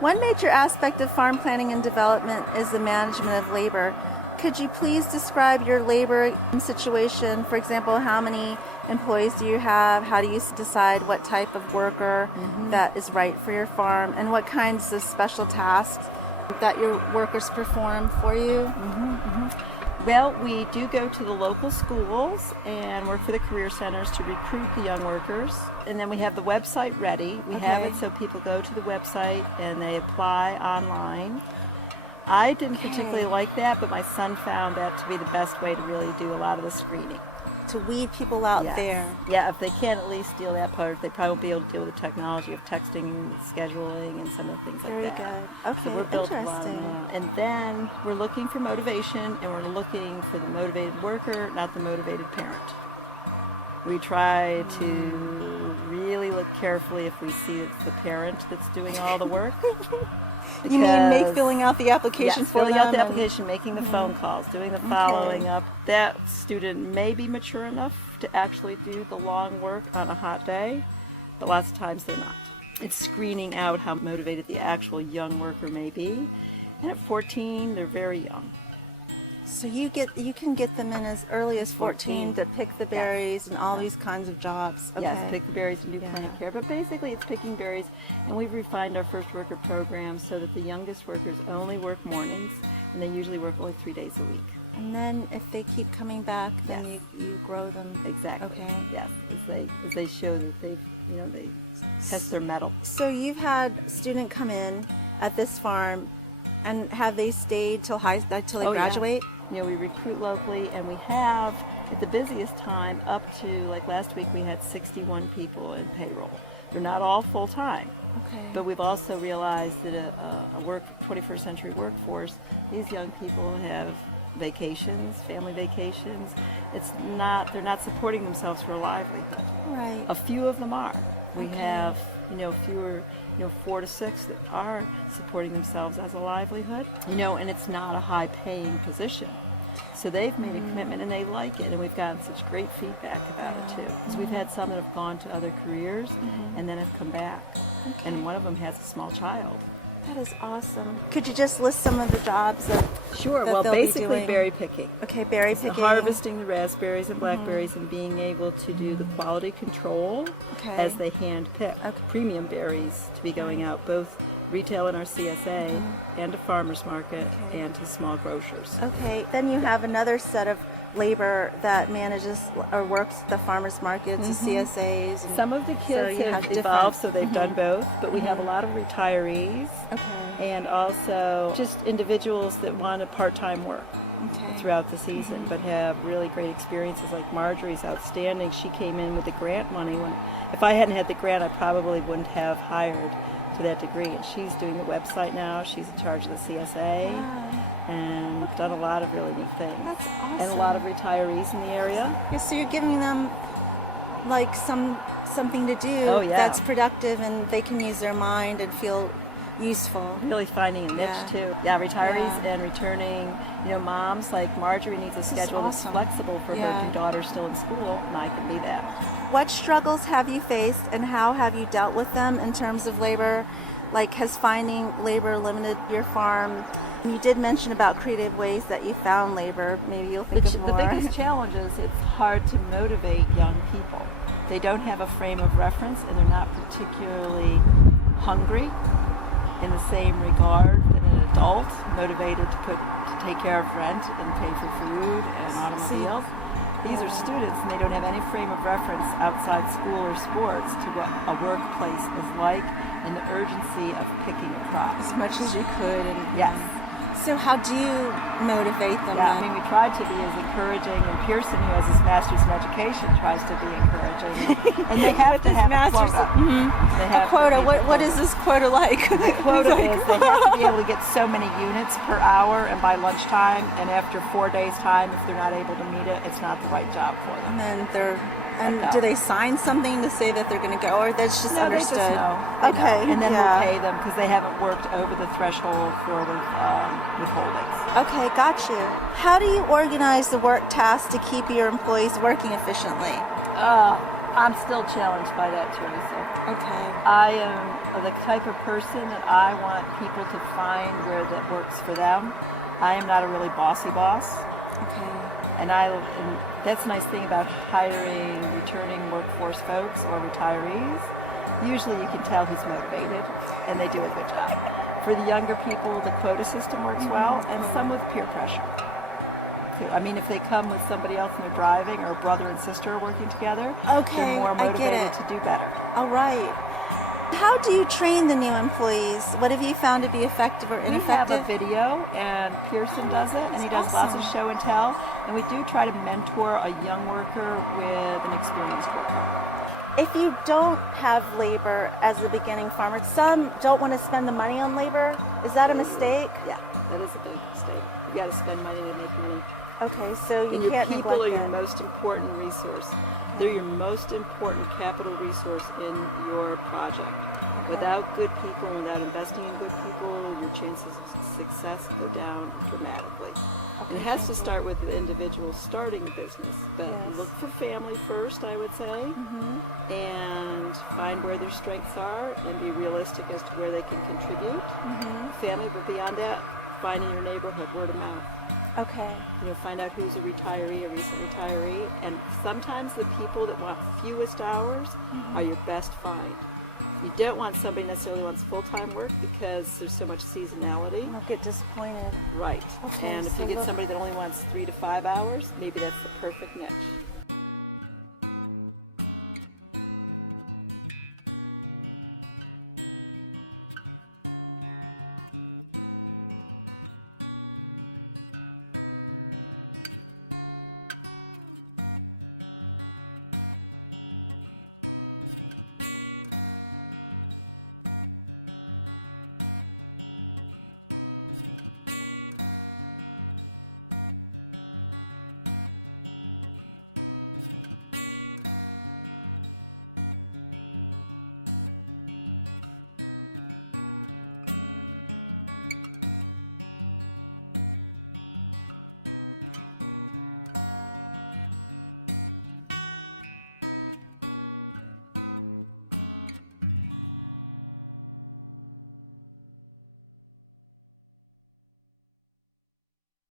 One major aspect of farm planning and development is the management of labor. Could you please describe your labor situation? For example, how many employees do you have? How do you decide what type of worker that is right for your farm? And what kinds of special tasks that your workers perform for you? Well, we do go to the local schools and work for the career centers to recruit the young workers. And then we have the website ready. We have it so people go to the website and they apply online. I didn't particularly like that, but my son found that to be the best way to really do a lot of the screening. To weed people out there. Yeah, if they can't at least deal that part, they probably won't be able to deal with the technology of texting and scheduling and some of the things like that. Very good. Okay, So we're built a lot of interesting. that. And then we're looking for motivation, and we're looking for the motivated worker, not the motivated parent. We try to really look carefully if we see it's the parent that's doing all the work. You mean filling out the application Yes, for filling them? out the application, making the phone calls, doing the following up. That student may be mature enough to actually do the long work on a hot day, but lots of times they're not. It's screening out how motivated the actual young worker may be. And at 14, they're very young. So you can get them in as early as 14 to pick the berries and all these kinds of jobs. Okay. Yes, pick berries and do plant care. But basically it's picking berries, and we've refined our first worker program so that the youngest workers only work mornings, and they usually work only 3 days a week. And then if they keep coming back, then you grow them. Exactly. Okay. Yes, as they show that they test their mettle. So you've had a student come in at this farm, and have they stayed till they graduate? Yeah. We recruit locally, and we have at the busiest time up to like last week we had 61 people in payroll. They're not all full time, but we've also realized that a 21st century workforce, these young people have vacations, family vacations. They're not supporting themselves for a livelihood. Right. A few of them are. We have fewer 4 to 6 that are supporting themselves as a livelihood, and it's not a high paying position. So they've made a commitment and they like it, and we've gotten such great feedback about it too. So we've had some that have gone to other careers and then have come back. And one of them has a small child. That is awesome. Could you just list some of the jobs that Well, they'll be basically doing? berry picking. Okay, berry So picking. harvesting the raspberries and blackberries and being able to do the quality control as they hand pick premium berries to be going out both retail in our CSA and to farmers market and to small grocers. Okay, then you have another set of labor that manages or works the farmers markets, the CSAs. Some of the kids So have evolved, so they've done both, but we have a lot of retirees and also just individuals that want a part-time work throughout the season, but have really great experiences. Like Marjorie's outstanding. She came in with the grant money. If I hadn't had the grant, I probably wouldn't have hired to that degree. And she's doing the website now. She's in charge of the CSA and done a lot of really neat things. That's awesome. And a lot of retarees in the area. Yeah, so you're giving them like something to do that's productive, and they can use their mind and feel useful. Really finding a niche too. Yeah, retirees and returning. Moms like Marjorie needs a schedule that's flexible for her 2 daughters still in school, and I can be that. What struggles have you faced, and how have you dealt with them in terms of labor? Like, has finding labor limited your farm? You did mention about creative ways that you found labor. Maybe you'll think of more. The biggest challenge is it's hard to motivate young people. They don't have a frame of reference, and they're not particularly hungry in the same regard that an adult motivated to take care of rent and pay for food and automobiles. These are students, and they don't have any frame of reference outside school or sports to what a workplace is like and the urgency of picking a crop. As much as you could. Yes. So how do you motivate them? Yeah, we try to be as encouraging, and Pearson, who has his master's in education, tries to be encouraging. And they have to have a quota. A quota. What is this quota like? The quota is they have to be able to get so many units per hour, and by lunchtime, and after 4 days' time, if they're not able to meet it, it's not the right job for them. And do they sign something to say that they're going to go, or that's just understood? They just know. Okay. And then we'll pay them because they haven't worked over the threshold for withholdings. Okay, got you. How do you organize the work tasks to keep your employees working efficiently? I'm still challenged by that, Teresa. Okay. I am the type of person that I want people to find where that works for them. I am not a really bossy boss. And that's a nice thing about hiring returning workforce folks or retirees. Usually you can tell who's motivated and they do a good job. For the younger people, the quota system works well, and some with peer pressure. I mean, if they come with somebody else and they're driving, or brother and sister are working together, Okay, they're more I get motivated it. to do better. All right. How do you train the new employees? What have you found to be effective or We have ineffective? a video, and Pearson does it, and he does lots of show and tell. And we do try to mentor a young worker with an experienced worker. If you don't have labor as a beginning farmer, some don't want to spend the money on labor. Is that a mistake? Yeah, that is a big mistake. You got to spend money to make money. Okay, so you And your can't people are neglect your it. most important resource. They're your most important capital resource in your project. Without good people, without investing in good people, your chances of success go down dramatically. And it has to start with the individual starting the business. But Yes. look for family first, I would say, and find where their strengths are and be realistic as to where they can contribute. Family, but beyond that, find in your neighborhood, word of mouth. Okay. Find out who's a retiree, a recent retiree, and sometimes the people that want fewest hours are your best find. You don't want somebody necessarily wants full-time work because there's so much seasonality. I'll get disappointed. Right. Okay, And if so you get what- somebody that only wants 3 to 5 hours, maybe that's the perfect niche.